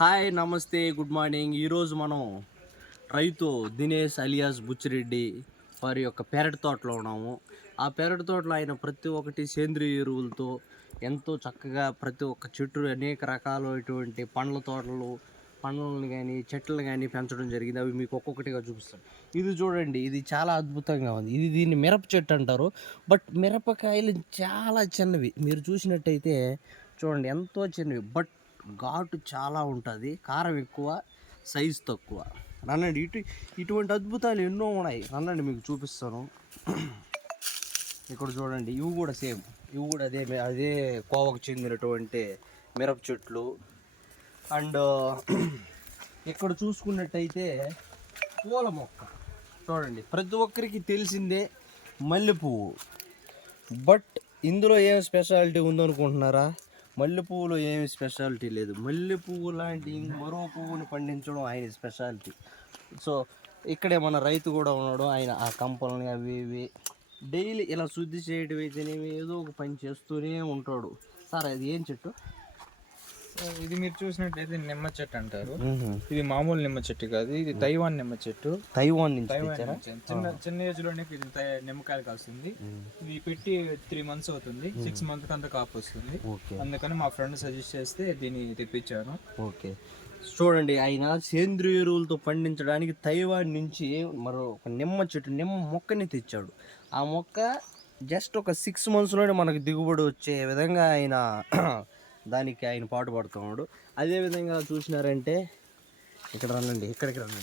Hi నమస్తే good morning. ఈరోజు మనం రైతు దినేష్ అలియాస్ బుచ్చిరెడ్డి వారి యొక్క పెరటి తోటలో ఉన్నాము. ఆ పెరటి తోటలో ఆయన ప్రతి ఒక్కటి సేంద్రియ ఎరువులతో ఎంతో చక్కగా ప్రతి ఒక్క చెట్టు అనేక రకాలైనటువంటి పండ్ల తోటలు పండ్లను కానీ చెట్లను కానీ పెంచడం జరిగింది. అవి మీకు ఒక్కొక్కటిగా చూపిస్తాను. ఇది చూడండి ఇది చాలా అద్భుతంగా ఉంది. ఇది దీన్ని మిరప చెట్టు అంటారు. బట్ మిరపకాయలు చాలా చిన్నవి. మీరు చూసినట్టయితే చూడండి ఎంతో చిన్నవి. బట్ ఘాటు చాలా ఉంటుంది కారం ఎక్కువ సైజు తక్కువ. రండి ఇటు ఇటువంటి అద్భుతాలు ఎన్నో ఉన్నాయి. రండి మీకు చూపిస్తాను. ఇక్కడ చూడండి ఇవి కూడా సేమ్. ఇవి కూడా అదే అదే కోవకు చెందినటువంటి మిరప చెట్లు. అండ్ ఇక్కడ చూసుకున్నట్టయితే పూల మొక్క. చూడండి ప్రతి ఒక్కరికి తెలిసిందే మల్లె పువ్వు. బట్ ఇందులో ఏం స్పెషాలిటీ ఉందనుకుంటున్నారా? మల్లె పువ్వులో ఏమి స్పెషాలిటీ లేదు. మల్లె పువ్వు లాంటి మరో పువ్వుని పండించడం ఆయన స్పెషాలిటీ. సో ఇక్కడే మన రైతు కూడా ఉన్నాడు. ఆయన ఆ కంపల్ని అవి ఇవి డైలీ ఇలా శుద్ధి చేయడం అయితేనేమి ఏదో ఒక పని చేస్తూనే ఉంటాడు. సార్ అది ఏం చెట్టు? ఇది మీరు చూసినట్లయితే నిమ్మ చెట్టు అంటారు. ఇది మామూలు నిమ్మ చెట్టు కాదు ఇది తైవాన్ నిమ్మ చెట్టు. తైవాన్. చిన్న చిన్న ఏజ్లోనే ఇది నిమ్మకాయలు కాస్తుంది ఇది పెట్టి త్రీ మంత్స్ అవుతుంది. సిక్స్ మంత్ అంతా కాపు వస్తుంది. అందుకని మా ఫ్రెండ్ సజెస్ట్ చేస్తే దీన్ని తెప్పించాను. ఓకే. చూడండి ఆయన సేంద్రియ ఎరువులతో పండించడానికి తైవాన్ నుంచి మరో ఒక నిమ్మ చెట్టు నిమ్మ మొక్కని తెచ్చాడు. ఆ మొక్క జస్ట్ ఒక సిక్స్ మంత్స్లోనే మనకు దిగుబడి వచ్చే విధంగా ఆయన దానికి ఆయన పాటు పడుతున్నాడు అదేవిధంగా చూసినారంటే ఇక్కడ రండి ఇక్కడికి రండి.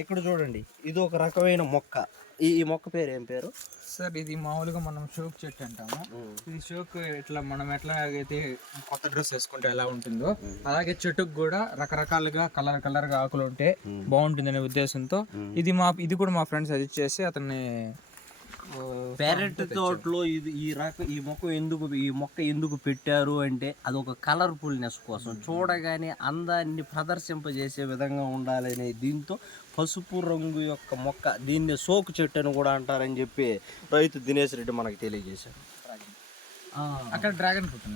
ఇక్కడ చూడండి ఇది ఒక రకమైన మొక్క. ఈ ఈ మొక్క పేరు ఏం పేరు? సార్ ఇది మామూలుగా మనం షోక్ చెట్టు అంటాము. ఇది షోక్ ఇట్లా మనం ఎట్లా అయితే కొత్త డ్రెస్ వేసుకుంటే ఎలా ఉంటుందో అలాగే చెట్టుకు కూడా రకరకాలుగా కలర్ కలర్గా ఆకులు ఉంటే బాగుంటుందనే ఉద్దేశంతో ఇది మా ఇది కూడా మా ఫ్రెండ్స్ సజెస్ట్ చేసి అతన్ని పెరట్ తోటలో ఇది ఈ రక ఈ మొక్క ఎందుకు ఈ మొక్క ఎందుకు పెట్టారు అంటే అది ఒక కలర్ఫుల్నెస్ కోసం. చూడగానే అందాన్ని ప్రదర్శింపజేసే విధంగా ఉండాలనే దీంతో పసుపు రంగు యొక్క మొక్క దీన్ని సోకు చెట్టు అని కూడా అంటారని చెప్పి రైతు దినేష్ రెడ్డి మనకు తెలియజేశారు. అక్కడ డ్రాగన్ ఫ్రూట్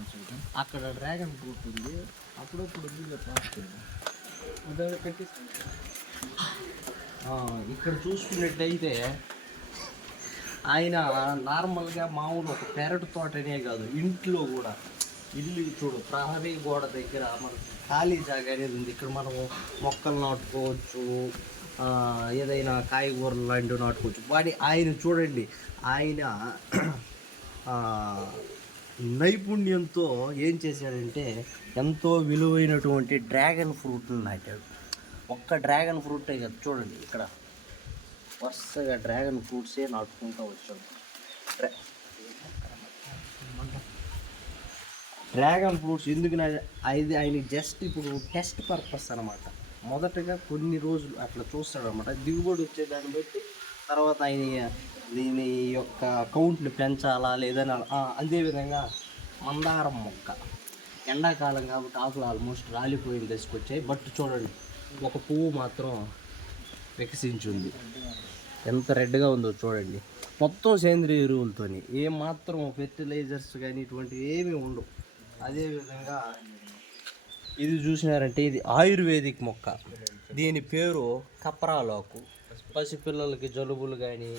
అక్కడ డ్రాగన్ ఫ్రూట్ ఉంది. అప్పుడప్పుడు ఇక్కడ చూసుకున్నట్టయితే ఆయన నార్మల్గా మామూలు ఒక పెరటి తోటనే కాదు ఇంట్లో కూడా. ఇల్లు చూడు ప్రహరీ గోడ దగ్గర మనకు ఖాళీ జాగా అనేది ఉంది. ఇక్కడ మనము మొక్కలు నాటుకోవచ్చు ఏదైనా కాయగూరలు లాంటివి నాటుకోవచ్చు. వాడి ఆయన చూడండి ఆయన నైపుణ్యంతో ఏం చేశాడంటే ఎంతో విలువైనటువంటి డ్రాగన్ ఫ్రూట్ని నాటాడు. ఒక్క డ్రాగన్ ఫ్రూటే కదా చూడండి ఇక్కడ. వరుసగా డ్రాగన్ ఫ్రూట్సే నాటుకుంటూ వచ్చాడు. డ్రాగన్ ఫ్రూట్స్ ఎందుకు నా- ఆయన జస్ట్ ఇప్పుడు టెస్ట్ పర్పస్ అనమాట మొదటగా కొన్ని రోజులు అట్లా చూస్తాడు అనమాట దిగుబడి వచ్చేదాన్ని బట్టి తర్వాత ఆయన దీని యొక్క కౌంట్ని పెంచాలా లేదని అదేవిధంగా మందారం మొక్క. ఎండాకాలం కాబట్టి ఆకులు ఆల్మోస్ట్ రాలిపోయిన దశకొచ్చాయి బట్ చూడండి ఒక పువ్వు మాత్రం వికసించింది. ఎంత రెడ్గా ఉందో చూడండి. మొత్తం సేంద్రియ ఎరువులతోని ఏ మాత్రం ఫెర్టిలైజర్స్ కానీ ఇటువంటివి ఏమీ ఉండవు. అదేవిధంగా ఇది చూసినారంటే ఇది ఆయుర్వేదిక్ మొక్క. దీని పేరు కప్రాలోకు. పసిపిల్లలకి జలుబులు కానీ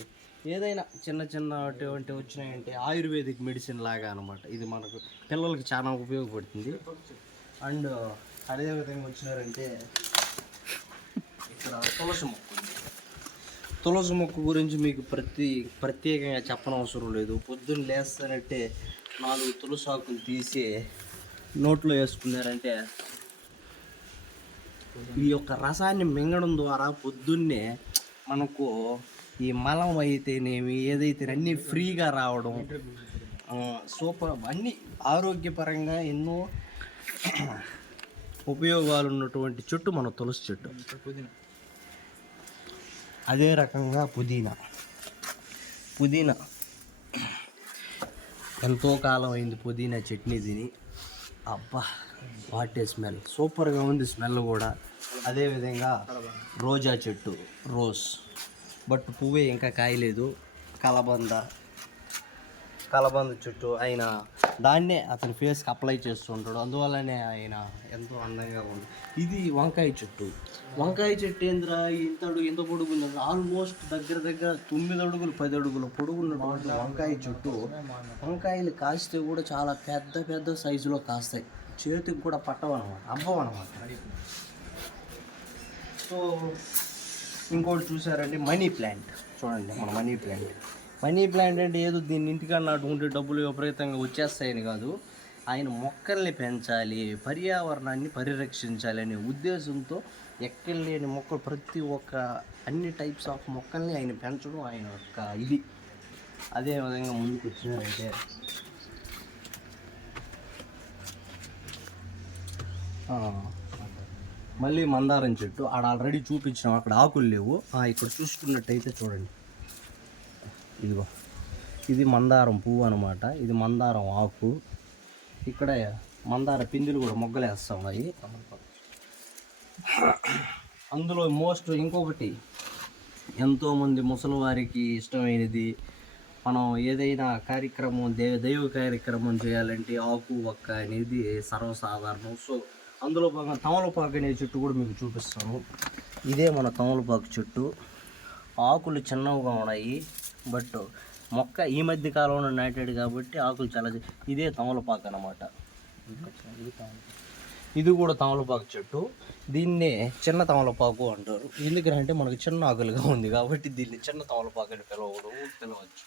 ఏదైనా చిన్న చిన్న అటువంటి వచ్చినాయంటే ఆయుర్వేదిక్ మెడిసిన్ లాగా అనమాట ఇది మనకు పిల్లలకి చాలా ఉపయోగపడుతుంది. అండ్ అదేవిధంగా వచ్చినారంటే ఇక్కడ తులసి మొక్క. తులసి మొక్క గురించి మీకు ప్రతి ప్రత్యేకంగా చెప్పనవసరం లేదు. పొద్దున్న లేస్తానంటే నాలుగు తులసి ఆకులు తీసి నోట్లో వేసుకున్నారంటే ఈ యొక్క రసాన్ని మింగడం ద్వారా పొద్దున్నే మనకు ఈ మలం అయితేనేమి ఏదైతే అన్నీ ఫ్రీగా రావడం సూపర్ అన్నీ ఆరోగ్యపరంగా ఎన్నో ఉపయోగాలు ఉన్నటువంటి చెట్టు మన తులసి చెట్టు. పుదీనా అదే రకంగా పుదీనా. పుదీనా. ఎంతో కాలం అయింది పుదీనా చట్నీ తిని. అబ్బా వాటే స్మెల్. సూపర్గా ఉంది స్మెల్ కూడా. అదేవిధంగా రోజా చెట్టు రోజ్ బట్ పువ్వే ఇంకా కాయలేదు. కలబంద. కలబంద చెట్టు ఆయన దాన్నే అతని ఫేస్కి అప్లై చేస్తుంటాడు అందువల్లనే ఆయన ఎంతో అందంగా ఉంది ఇది వంకాయ చెట్టు. వంకాయ చెట్టు ఏంద్రా? ఇంతడు అడుగు ఎంత పొడుగు ఆల్మోస్ట్ దగ్గర దగ్గర తొమ్మిది అడుగులు పది అడుగులు పొడుగున్నటువంటి వంకాయ చెట్టు. వంకాయలు కాస్తే కూడా చాలా పెద్ద పెద్ద సైజులో కాస్తాయి. చేతికి కూడా పట్టవన్నమాట అవ్వవన్నమాట. సో ఇంకోటి చూసారంటే మనీ ప్లాంట్. చూడండి మన మనీ ప్లాంట్. మనీ ప్లాంట్ అంటే ఏదో దీన్ని ఇంటికాడ నాటుకుంటే డబ్బులు విపరీతంగా వచ్చేస్తాయని కాదు. ఆయన మొక్కల్ని పెంచాలి పర్యావరణాన్ని పరిరక్షించాలి అనే ఉద్దేశంతో ఎక్కడ లేని మొక్కలు ప్రతి ఒక్క అన్ని టైప్స్ ఆఫ్ మొక్కల్ని ఆయన పెంచడం ఆయన యొక్క ఇది. అదే విధంగా ముందుకు వచ్చినారంటే మళ్ళీ మందారం చెట్టు. ఆడ ఆల్రెడీ చూపించినాం అక్కడ ఆకులు లేవు. ఇక్కడ చూసుకున్నట్టయితే చూడండి. ఇదిగో. ఇది మందారం పువ్వు అనమాట ఇది మందారం ఆకు. ఇక్కడ మందార పిందులు కూడా మొగ్గలేస్తా ఉన్నాయి. అందులో మోస్ట్ ఇంకొకటి ఎంతోమంది ముసలి వారికి ఇష్టమైనది. మనం ఏదైనా కార్యక్రమం దేవ దైవ కార్యక్రమం చేయాలంటే ఆకు ఒక్క అనేది సర్వసాధారణం. సో అందులో భాగంగా తమలపాకు అనే చెట్టు కూడా మీకు చూపిస్తాను. ఇదే మన తమలపాకు చెట్టు. ఆకులు చిన్నవిగా ఉన్నాయి. బట్ మొక్క ఈ మధ్య కాలంలో నాటాడు కాబట్టి ఆకులు చాలా ఇదే తమలపాకు అన్నమాట. ఇది కూడా తమలపాకు చెట్టు. దీన్నే చిన్న తమలపాకు అంటారు. ఎందుకంటే మనకు చిన్న ఆకులుగా ఉంది కాబట్టి దీన్ని చిన్న తమలపాకు అని పిలవడం పిలవచ్చు.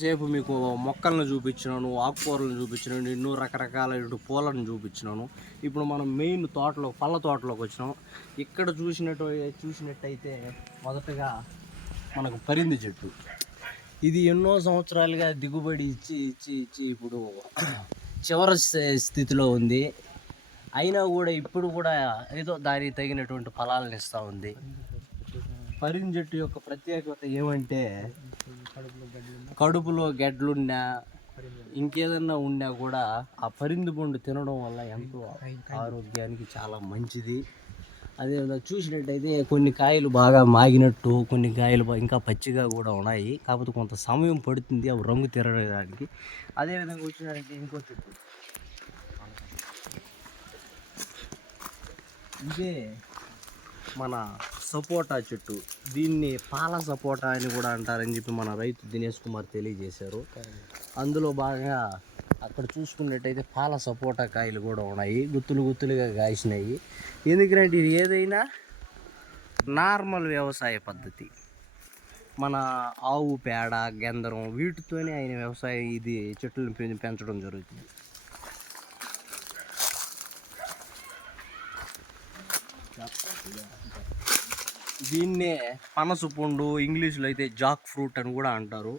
సేపు మీకు మొక్కలను చూపించినాను ఆకుకూరలను చూపించినాను ఎన్నో రకరకాల పూలను చూపించినాను. ఇప్పుడు మనం మెయిన్ తోటలో పళ్ళ తోటలోకి వచ్చినాం. ఇక్కడ చూసినట్టు చూసినట్టయితే మొదటగా మనకు పరింది చెట్టు. ఇది ఎన్నో సంవత్సరాలుగా దిగుబడి ఇచ్చి ఇచ్చి ఇచ్చి ఇప్పుడు చివరి స్థితిలో ఉంది. అయినా కూడా ఇప్పుడు కూడా ఏదో దానికి తగినటువంటి ఫలాలను ఇస్తూ ఉంది. పరింది చెట్టు యొక్క ప్రత్యేకత ఏమంటే కడుపులో గడ్లున్నా ఇంకేదన్నా ఉన్నా కూడా ఆ పరింది పండు తినడం వల్ల ఎంతో ఆరోగ్యానికి చాలా మంచిది. అదే చూసినట్టయితే కొన్ని కాయలు బాగా మాగినట్టు కొన్ని కాయలు ఇంకా పచ్చిగా కూడా ఉన్నాయి. కాకపోతే కొంత సమయం పడుతుంది అవి రంగు తిరగడానికి. అదేవిధంగా వచ్చినట్టు ఇంకో చెట్టు. ఇదే మన సపోటా చెట్టు. దీన్ని పాల సపోటా అని కూడా అంటారని చెప్పి మన రైతు దినేష్ కుమార్ తెలియజేశారు. అందులో బాగా అక్కడ చూసుకున్నట్టయితే పాల సపోటా కాయలు కూడా ఉన్నాయి. గుత్తులు గుత్తులుగా కాసినాయి. ఎందుకంటే ఇది ఏదైనా నార్మల్ వ్యవసాయ పద్ధతి. మన ఆవు పేడ గంధరం వీటితోనే ఆయన వ్యవసాయం ఇది చెట్లను పెంచడం జరుగుతుంది. దీన్నే పనసు పండు ఇంగ్లీష్లో అయితే జాక్ ఫ్రూట్ అని కూడా అంటారు.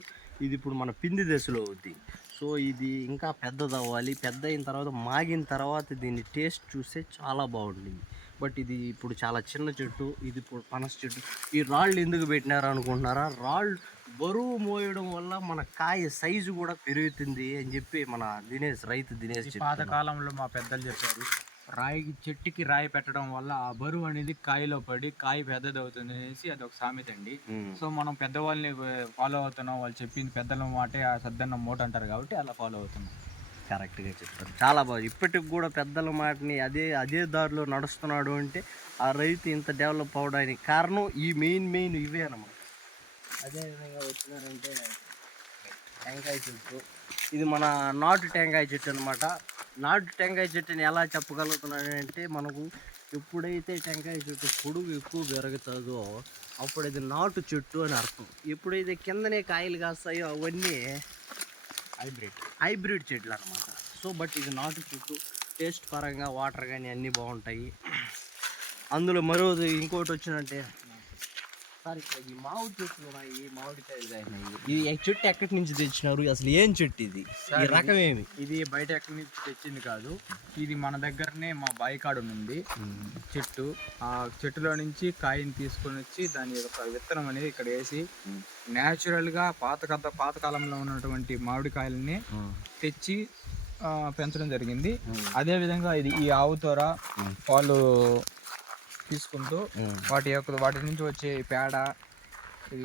ఇది ఇప్పుడు మన పిండి దశలో అవుద్ది. సో ఇది ఇంకా పెద్దది అవ్వాలి. పెద్ద అయిన తర్వాత మాగిన తర్వాత దీన్ని టేస్ట్ చూస్తే చాలా బాగుంటుంది. బట్ ఇది ఇప్పుడు చాలా చిన్న చెట్టు ఇది ఇప్పుడు పనస చెట్టు. ఈ రాళ్ళు ఎందుకు పెట్టినారు అనుకుంటున్నారా? రాళ్ళు బరువు మోయడం వల్ల మన కాయ సైజు కూడా పెరుగుతుంది అని చెప్పి మన దినేష్ రైతు దినేష్. పాతకాలంలో మా పెద్దలు చెప్పారు. రాయికి చెట్టుకి రాయి పెట్టడం వల్ల ఆ బరువు అనేది కాయలో పడి కాయ పెద్దది అవుతుంది అనేసి అది ఒక సామెత అండి. సో మనం పెద్దవాళ్ళని ఫాలో అవుతున్నాం. వాళ్ళు చెప్పింది పెద్దల మాటే ఆ సద్దన్న మూట అంటారు కాబట్టి అలా ఫాలో అవుతున్నాం. కరెక్ట్గా చెప్తారు చాలా బాగా ఇప్పటికి కూడా పెద్దల మాటని అదే అదే దారిలో నడుస్తున్నాడు అంటే ఆ రైతు ఇంత డెవలప్ అవడానికి కారణం ఈ మెయిన్ మెయిన్ ఇవే అన్నమాట. అదేవిధంగా వచ్చినారంటే టెంకాయ చెట్టు. ఇది మన నాటు టెంకాయ చెట్టు అనమాట నాటు టెంకాయ చెట్టుని ఎలా చెప్పగలుగుతున్నానంటే మనకు ఎప్పుడైతే టెంకాయ చెట్టు పొడుగు ఎక్కువ పెరుగుతుందో అప్పుడు అది నాటు చెట్టు అని అర్థం. ఎప్పుడైతే కిందనే కాయలు కాస్తాయో అవన్నీ హైబ్రిడ్ హైబ్రిడ్ చెట్లు అనమాట సో బట్ ఇది నాటు చెట్టు టేస్ట్ పరంగా వాటర్ కానీ అన్నీ బాగుంటాయి. అందులో మరో ఇంకోటి వచ్చినట్టే సార్ ఇక్కడ ఈ మామిడి చెట్లు ఉన్నాయి మామిడికాయలు కాయినాయి ఇది ఈ చెట్టు ఎక్కడి నుంచి తెచ్చినారు? అసలు ఏం చెట్టు ఇది? ఈ రకం ఏమి? ఇది బయట ఎక్కడి నుంచి తెచ్చింది కాదు. ఇది మన దగ్గరనే మా బాయికాడు ఉంది చెట్టు. ఆ చెట్టులో నుంచి కాయని తీసుకొని వచ్చి దాని యొక్క విత్తనం అనేది ఇక్కడ వేసి న్యాచురల్గా పాత కథ పాతకాలంలో ఉన్నటువంటి మామిడికాయలని తెచ్చి పెంచడం జరిగింది. అదే విధంగా ఇది ఈ ఆవు తోర పాలు తీసుకుంటూ వాటి యొక్క వాటి నుంచి వచ్చే పేడ ఈ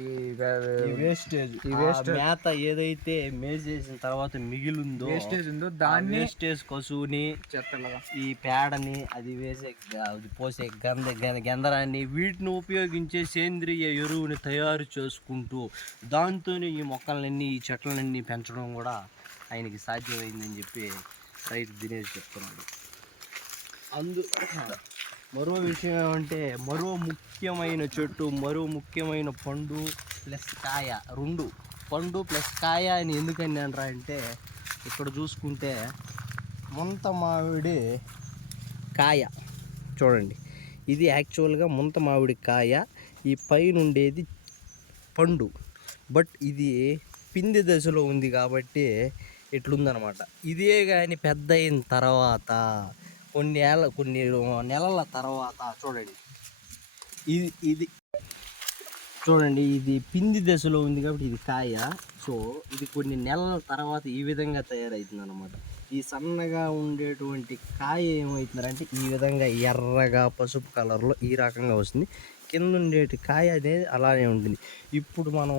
వేస్టేజ్ ఈ మేత ఏదైతే మేసేసిన తర్వాత మిగిలిందో వేస్టేజ్ ఉందో దాన్ని వేస్టేజ్ కసువుని చెత్తలాగా. ఈ పేడని అది వేసే అది పోసే గంధ గ- గంధరాన్ని వీటిని ఉపయోగించే సేంద్రియ ఎరువుని తయారు చేసుకుంటూ దాంతోనే ఈ మొక్కలన్నీ ఈ చెట్లన్నీ పెంచడం కూడా ఆయనకి సాధ్యమైందని చెప్పి రైతు దినేష్ చెప్తున్నాడు. అందు మరో విషయం ఏమంటే మరో ముఖ్యమైన చెట్టు మరో ముఖ్యమైన పండు ప్లస్ కాయ రెండు. పండు ప్లస్ కాయ అని ఎందుకని అనరా అంటే ఇక్కడ చూసుకుంటే ముంత మామిడి కాయ. చూడండి. ఇది యాక్చువల్గా ముంత మామిడి కాయ ఈ పైన ఉండేది పండు. బట్ ఇది పిండి దశలో ఉంది కాబట్టి ఇట్లుందనమాట. ఇదే కానీ పెద్ద అయిన తర్వాత కొన్ని ఏళ్ళ కొన్ని నెలల తర్వాత చూడండి. ఇది ఇది చూడండి ఇది పిండి దశలో ఉంది కాబట్టి ఇది కాయ. సో ఇది కొన్ని నెలల తర్వాత ఈ విధంగా తయారవుతుంది అనమాట ఈ సన్నగా ఉండేటువంటి కాయ ఏమవుతుందంటే ఈ విధంగా ఎర్రగా పసుపు కలర్లో ఈ రకంగా వస్తుంది. కింద ఉండేటి కాయ అనేది అలానే ఉంటుంది. ఇప్పుడు మనం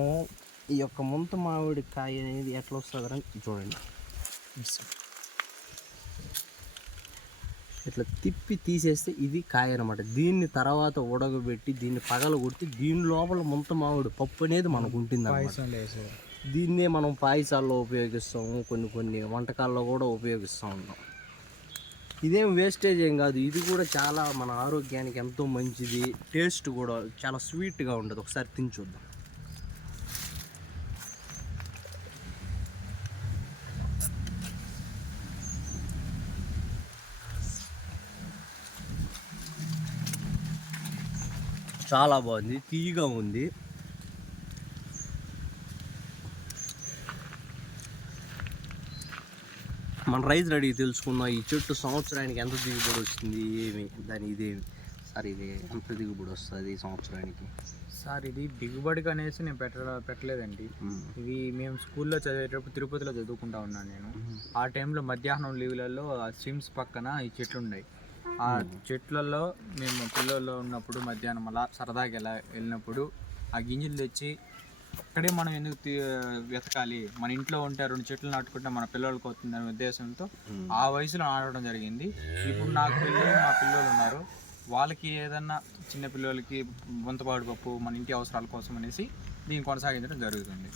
ఈ యొక్క ముంత మామిడి కాయ అనేది ఎట్లా వస్తుందని చూడండి. ఇట్లా తిప్పి తీసేస్తే ఇది కాయ అనమాట దీన్ని తర్వాత ఉడకబెట్టి దీన్ని పగలగొట్టి దీని లోపల ముంత మామిడి పప్పు అనేది మనకు ఉంటుంది దీన్నే మనం పాయసాల్లో ఉపయోగిస్తాము కొన్ని కొన్ని వంటకాల్లో కూడా ఉపయోగిస్తూ ఉంటాం ఇదేం వేస్టేజ్ ఏం కాదు ఇది కూడా చాలా మన ఆరోగ్యానికి ఎంతో మంచిది టేస్ట్ కూడా చాలా స్వీట్గా ఉంటుంది ఒకసారి తిని చూద్దాం. చాలా బాగుంది. తీయగా ఉంది. మన రైతు అడిగి తెలుసుకుందాం. ఈ చెట్టు సంవత్సరానికి ఎంత దిగుబడి వస్తుంది? ఏమి? దాని ఇదేమి? సార్ ఇది ఎంత దిగుబడి వస్తుంది సంవత్సరానికి? సార్ ఇది దిగుబడికి అనేసి నేను పెట్ట పెట్టలేదండి. ఇది మేము స్కూల్లో చదివేటప్పుడు తిరుపతిలో చదువుకుంటా ఉన్నాను నేను. ఆ టైంలో మధ్యాహ్నం లీవ్లలో ఆ స్ట్రీమ్స్ పక్కన ఈ చెట్లు ఉన్నాయి. ఆ చెట్లలో మేము పిల్లల్లో ఉన్నప్పుడు మధ్యాహ్నం అలా సరదాగా ఎలా వెళ్ళినప్పుడు ఆ గింజలు తెచ్చి అక్కడే మనం ఎందుకు తీ- వెతకాలి? మన ఇంట్లో ఉంటే రెండు చెట్లు నాటుకుంటే మన పిల్లలకి అవుతుందనే ఉద్దేశంతో ఆ వయసులో నాటడం జరిగింది. ఇప్పుడు నాకు పిల్లలు మా పిల్లలు ఉన్నారు. వాళ్ళకి ఏదన్నా చిన్న పిల్లలకి బొంతపాడు పప్పు మన ఇంటి అవసరాల కోసం అనేసి దీన్ని కొనసాగించడం జరుగుతుంది.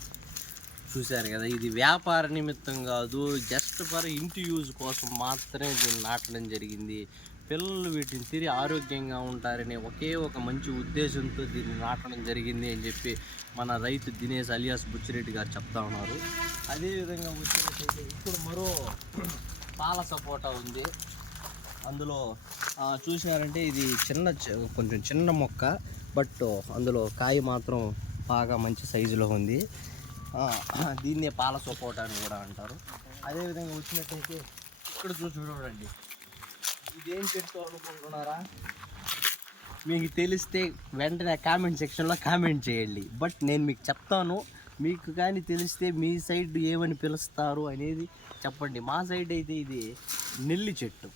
చూశారు కదా ఇది వ్యాపార నిమిత్తం కాదు జస్ట్ ఫర్ ఇంటి యూజ్ కోసం మాత్రమే దీన్ని నాటడం జరిగింది. పిల్లలు వీటిని తిరిగి ఆరోగ్యంగా ఉంటారనే ఒకే ఒక మంచి ఉద్దేశంతో దీన్ని నాటడం జరిగింది అని చెప్పి మన రైతు దినేష్ అలియాస్ బుచ్చిరెడ్డి గారు చెప్తా ఉన్నారు. అదేవిధంగా వచ్చినట్టయితే ఇప్పుడు మరో పాల సపోటా ఉంది. అందులో చూసినారంటే ఇది చిన్న కొంచెం చిన్న మొక్క బట్ అందులో కాయ మాత్రం బాగా మంచి సైజులో ఉంది. దీన్నే పాల సపోటా అని కూడా అంటారు. అదేవిధంగా వచ్చినట్టయితే ఇక్కడ చూసి చూడండి. ఇదేం చెట్టు అనుకుంటున్నారా? మీకు తెలిస్తే వెంటనే కామెంట్ సెక్షన్లో కామెంట్ చేయండి. బట్ నేను మీకు చెప్తాను మీకు కానీ తెలిస్తే మీ సైడ్ ఏమని పిలుస్తారు అనేది చెప్పండి. మా సైడ్ అయితే ఇది నెల్లి చెట్టు.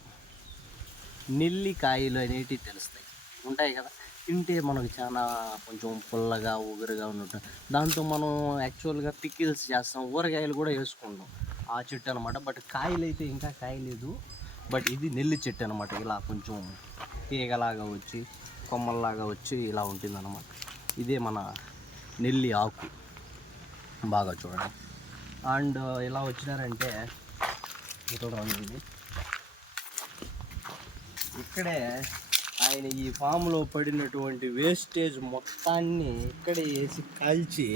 నెల్లి కాయలు అనేటివి తెలుస్తాయి. ఉంటాయి కదా? తింటే మనకు చాలా కొంచెం పుల్లగా ఉగురుగా ఉన్నట్టు. దాంతో మనం యాక్చువల్గా పికిల్స్ చేస్తాం. ఊరగాయలు కూడా వేసుకుంటాం. ఆ చెట్టు అనమాట బట్ కాయలు అయితే ఇంకా కాయలేదు. బట్ ఇది నెల్లి చెట్టు అనమాట ఇలా కొంచెం తీగలాగా వచ్చి కొమ్మల్లాగా వచ్చి ఇలా ఉంటుంది అనమాట ఇదే మన నెల్లి ఆకు. బాగా చూడండి. అండ్ ఇలా వచ్చినారంటే చూడండి ఇక్కడే ఆయన ఈ ఫామ్లో పడినటువంటి వేస్టేజ్ మొత్తాన్ని ఇక్కడే వేసి కాల్చి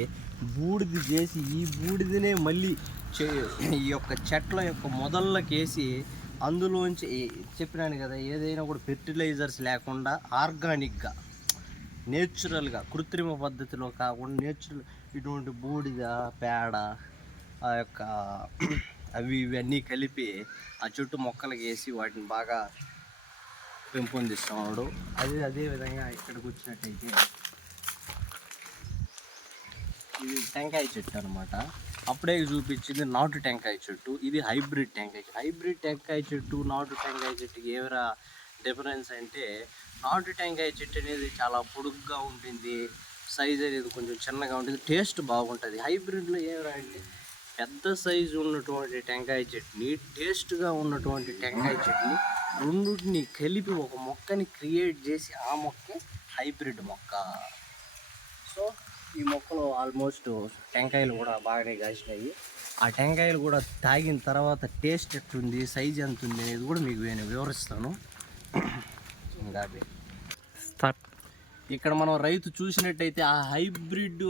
బూడిద చేసి ఈ బూడిదనే మళ్ళీ చే ఈ యొక్క చెట్ల యొక్క మొదళ్ళకి వేసి అందులోంచి చెప్పినాను కదా ఏదైనా కూడా ఫెర్టిలైజర్స్ లేకుండా ఆర్గానిక్గా నేచురల్గా కృత్రిమ పద్ధతిలో కాకుండా నేచురల్ ఇటువంటి బూడిద పేడ ఆ యొక్క అవి ఇవన్నీ కలిపి ఆ చుట్టూ మొక్కలకి వేసి వాటిని బాగా పెంపొందిస్తున్నాడు అదే అదే విధంగా ఇక్కడికి వచ్చినట్టయితే ఇది టెంకాయ చెట్టు అనమాట అప్పుడే చూపించింది నాటు టెంకాయ చెట్టు. ఇది హైబ్రిడ్ టెంకాయ చెట్టు. హైబ్రిడ్ టెంకాయ చెట్టు నాటు టెంకాయ చెట్టుకి ఏమైనా డిఫరెన్స్ అంటే నాటు టెంకాయ చెట్టు అనేది చాలా పొడుగ్గా ఉంటుంది. సైజ్ అనేది కొంచెం చిన్నగా ఉంటుంది. టేస్ట్ బాగుంటుంది. హైబ్రిడ్లో ఏమిరా అంటే పెద్ద సైజు ఉన్నటువంటి టెంకాయ చెట్ని టేస్ట్గా ఉన్నటువంటి టెంకాయ చెట్ని రెండింటిని కలిపి ఒక మొక్కని క్రియేట్ చేసి ఆ మొక్కే హైబ్రిడ్ మొక్క. సో ఈ మొక్కలు ఆల్మోస్ట్ టెంకాయలు కూడా బాగానే కాసినాయి. ఆ టెంకాయలు కూడా తాగిన తర్వాత టేస్ట్ ఎట్లుంది సైజ్ ఎంత ఉంది అనేది కూడా మీకు నేను వివరిస్తాను. ఇంకా. ఇక్కడ మనం రైతు చూసినట్టయితే ఆ హైబ్రిడ్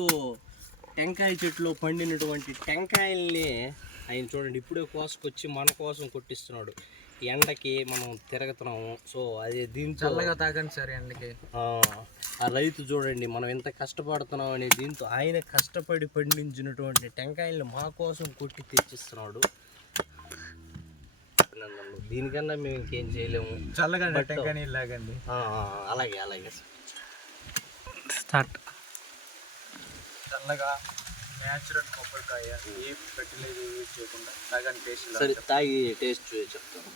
టెంకాయ చెట్టులో పండినటువంటి టెంకాయల్ని ఆయన చూడండి ఇప్పుడే కోసుకొచ్చి మన కోసం కొట్టిస్తున్నాడు. ఎండకి మనం తిరుగుతున్నాము. సో అదే దీంతో చల్లగా తాగండి సార్ ఎండకి. ఆ, రైతు చూడండి మనం ఎంత కష్టపడుతున్నాం అనే దీంతో ఆయన కష్టపడి పండించినటువంటి టెంకాయల్ని మా కోసం కొట్టి తెచ్చిస్తున్నాడు. దీనికన్నా మేము ఇంకేం చేయలేము. చల్లగా But- టెంకాయ నీళ్ళు లాగండి అలాగే అలాగే స్టార్ట్. చల్లగా న్యాచురల్ కొబ్బరికాయ ఏ ఫెర్టిలైజర్ యూజ్ చేయకుండా తాగండి టేస్ట్ సరే తాగి టేస్ట్ చూసి చెప్తాను.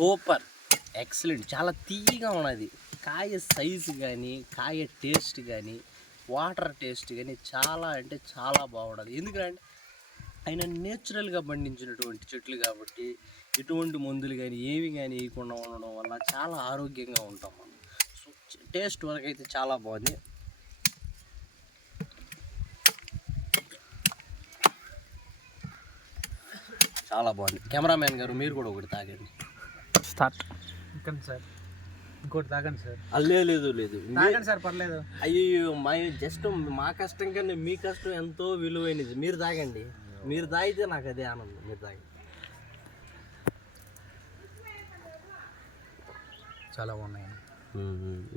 సూపర్. ఎక్సలెంట్. చాలా తీయగా ఉన్నది. కాయ సైజు కానీ కాయ టేస్ట్ కానీ వాటర్ టేస్ట్ కానీ చాలా అంటే చాలా బాగుండదు. ఎందుకంటే ఆయన నేచురల్గా పండించినటువంటి చెట్లు కాబట్టి ఎటువంటి మందులు కానీ ఏవి కానీ వేయకుండా ఉండడం వల్ల చాలా ఆరోగ్యంగా ఉంటాం మనం. సో టేస్ట్ వరకు అయితే చాలా బాగుంది. చాలా బాగుంది. కెమెరామ్యాన్ గారు మీరు కూడా ఒకటి తాగండి. స్టార్ట్. ఇంకా సార్. ఇంకోటి తాగండి సార్. ఆ, లేదు లేదు లేదు. తాగండి సార్ పర్లేదు. అయ్యో మా జస్ట్ మా కష్టం కన్నా మీ కష్టం ఎంతో విలువైనది. మీరు తాగండి. మీరు తాగితే నాకు అదే ఆనందం. మీరు తాగండి. చాలా బాగున్నాయి.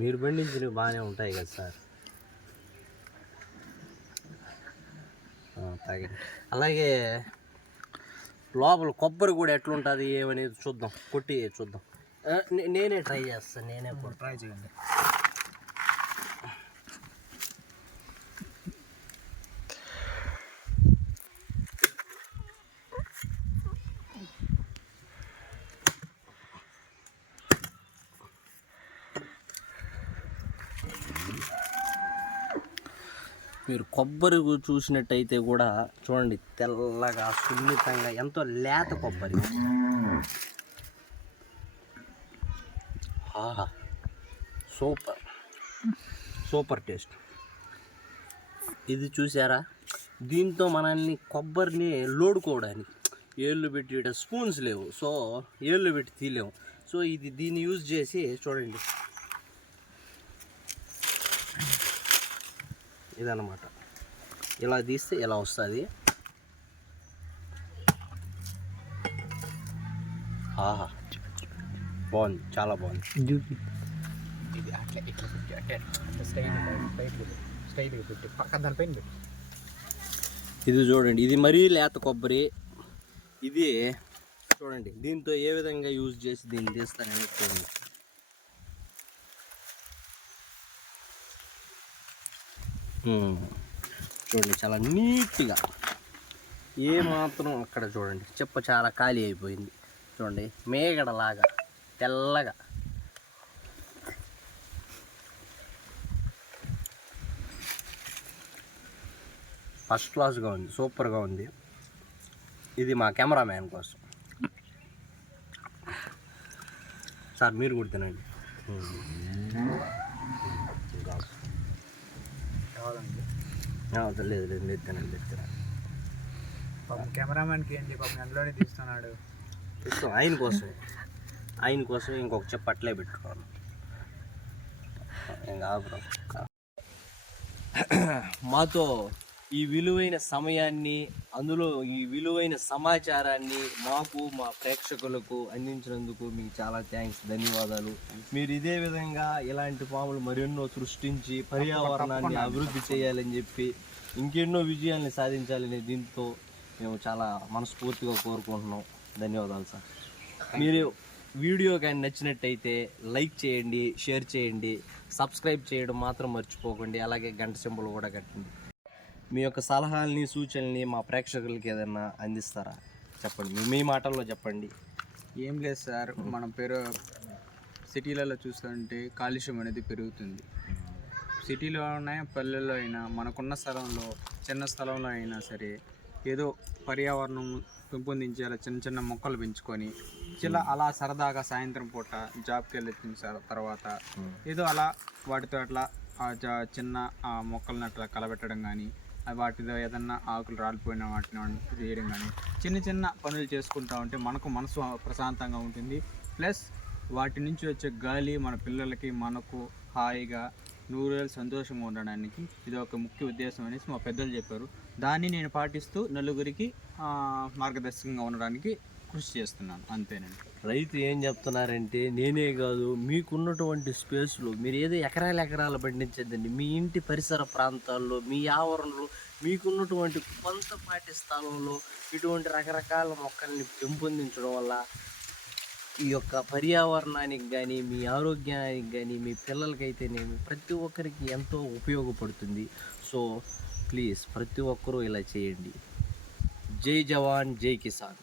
మీరు పండించినవి బాగానే ఉంటాయి కదా సార్. ఆ, తాగండి. అలాగే లోపల కొబ్బరి కూడా ఎట్లుంటుంది ఏమనేది చూద్దాం. కొట్టి చూద్దాం. నేనే ట్రై చేస్తాను నేనే ట్రై చేయండి మీరు కొబ్బరి చూసినట్టయితే కూడా చూడండి తెల్లగా సున్నితంగా ఎంతో లేత కొబ్బరి. ఆహా సూపర్. Super taste. ఇది చూసారా? దీంతో మనల్ని కొబ్బరిని లోడుకోవడానికి ఏళ్ళు పెట్టి స్పూన్స్ లేవు. సో ఏళ్ళు పెట్టి తీయలేము. సో ఇది దీన్ని యూజ్ చేసి చూడండి. ఇదన్నమాట. ఇలా తీస్తే ఇలా వస్తుంది. ఆహా. బాగుంది చాలా బాగుంది. ఇది అట్లా ఇట్లా దానిపైన పెట్టి ఇది చూడండి ఇది మరీ లేత కొబ్బరి. ఇది చూడండి దీంతో ఏ విధంగా యూజ్ చేసి దీన్ని తీస్తారని చూడండి. మ్మ్. చూడండి చాలా నీట్గా. ఏ మాత్రం అక్కడ చూడండి చెప్ప చాలా ఖాళీ అయిపోయింది. చూడండి మేగడలాగా తెల్లగా. ఫస్ట్ క్లాస్గా ఉంది సూపర్గా ఉంది. ఇది మా కెమెరామ్యాన్ కోసం. సార్ మీరు కూడా తినండి కావాలండి ఆ, లేదు లేదు లేదు తినండి లేదు తినండి. పాపం కెమెరామెన్కి ఏంటి పాపం అందులోనే తీస్తున్నాడు. ఇస్తాం ఆయన కోసం ఆయన కోసం ఇంకొక చెప్ప అట్లే పెట్టుకోవాలి. ఇంకా. మాతో ఈ విలువైన సమయాన్ని అందులో ఈ విలువైన సమాచారాన్ని మాకు మా ప్రేక్షకులకు అందించినందుకు మీకు చాలా థ్యాంక్స్ ధన్యవాదాలు. మీరు ఇదే విధంగా ఇలాంటి పాములు మరెన్నో సృష్టించి పర్యావరణాన్ని అభివృద్ధి చేయాలని చెప్పి ఇంకెన్నో విజయాల్ని సాధించాలని దీంతో మేము చాలా మనస్ఫూర్తిగా కోరుకుంటున్నాం. ధన్యవాదాలు సార్. మీరు వీడియో కానీ నచ్చినట్టయితే లైక్ చేయండి షేర్ చేయండి సబ్స్క్రైబ్ చేయడం మాత్రం మర్చిపోకండి. అలాగే గంట సింబల్ కూడా కట్టండి. మీ యొక్క సలహాలని సూచనల్ని మా ప్రేక్షకులకి ఏదైనా అందిస్తారా? చెప్పండి. మీ- మీ మాటల్లో చెప్పండి. ఏం లేదు సార్. మనం పెరు సిటీలలో చూస్తుంటే కాలుష్యం అనేది పెరుగుతుంది. సిటీలో అయినా పల్లెల్లో అయినా మనకున్న స్థలంలో చిన్న స్థలంలో అయినా సరే ఏదో పర్యావరణం పెంపొందించేలా చిన్న చిన్న మొక్కలు పెంచుకొని చిన్న అలా సరదాగా సాయంత్రం పూట జాబ్కి వెళ్ళిన సర- తర్వాత ఏదో అలా వాటితో అట్లా చిన్న ఆ మొక్కలను అట్లా కలబెట్టడం కానీ వాటిలో ఏదన్నా ఆకులు రాలిపోయిన వాటిని చేయడం కానీ చిన్న చిన్న పనులు చేసుకుంటా ఉంటే మనకు మనసు ప్రశాంతంగా ఉంటుంది. ప్లస్ వాటి నుంచి వచ్చే గాలి మన పిల్లలకి మనకు హాయిగా నూరేళ్ళు సంతోషంగా ఉండడానికి ఇది ఒక ముఖ్య ఉద్దేశం అనేసి మా పెద్దలు చెప్పారు. దాన్ని నేను పాటిస్తూ నలుగురికి మార్గదర్శకంగా ఉండడానికి కృషి చేస్తున్నాను అంతేనండి. రైతు ఏం చెప్తున్నారంటే నేనే కాదు మీకున్నటువంటి స్పేస్లో మీరు ఏదో ఎకరాల ఎకరాలు పండించద్దండి. మీ ఇంటి పరిసర ప్రాంతాల్లో మీ ఆవరణలో మీకున్నటువంటి కొంతపాటి స్థలంలో ఇటువంటి రకరకాల మొక్కల్ని పెంపొందించడం వల్ల ఈ యొక్క పర్యావరణానికి కానీ మీ ఆరోగ్యానికి కానీ మీ పిల్లలకైతేనేమి ప్రతి ఒక్కరికి ఎంతో ఉపయోగపడుతుంది. సో ప్లీజ్ ప్రతి ఒక్కరూ ఇలా చేయండి. జై జవాన్ జై కిసాన్.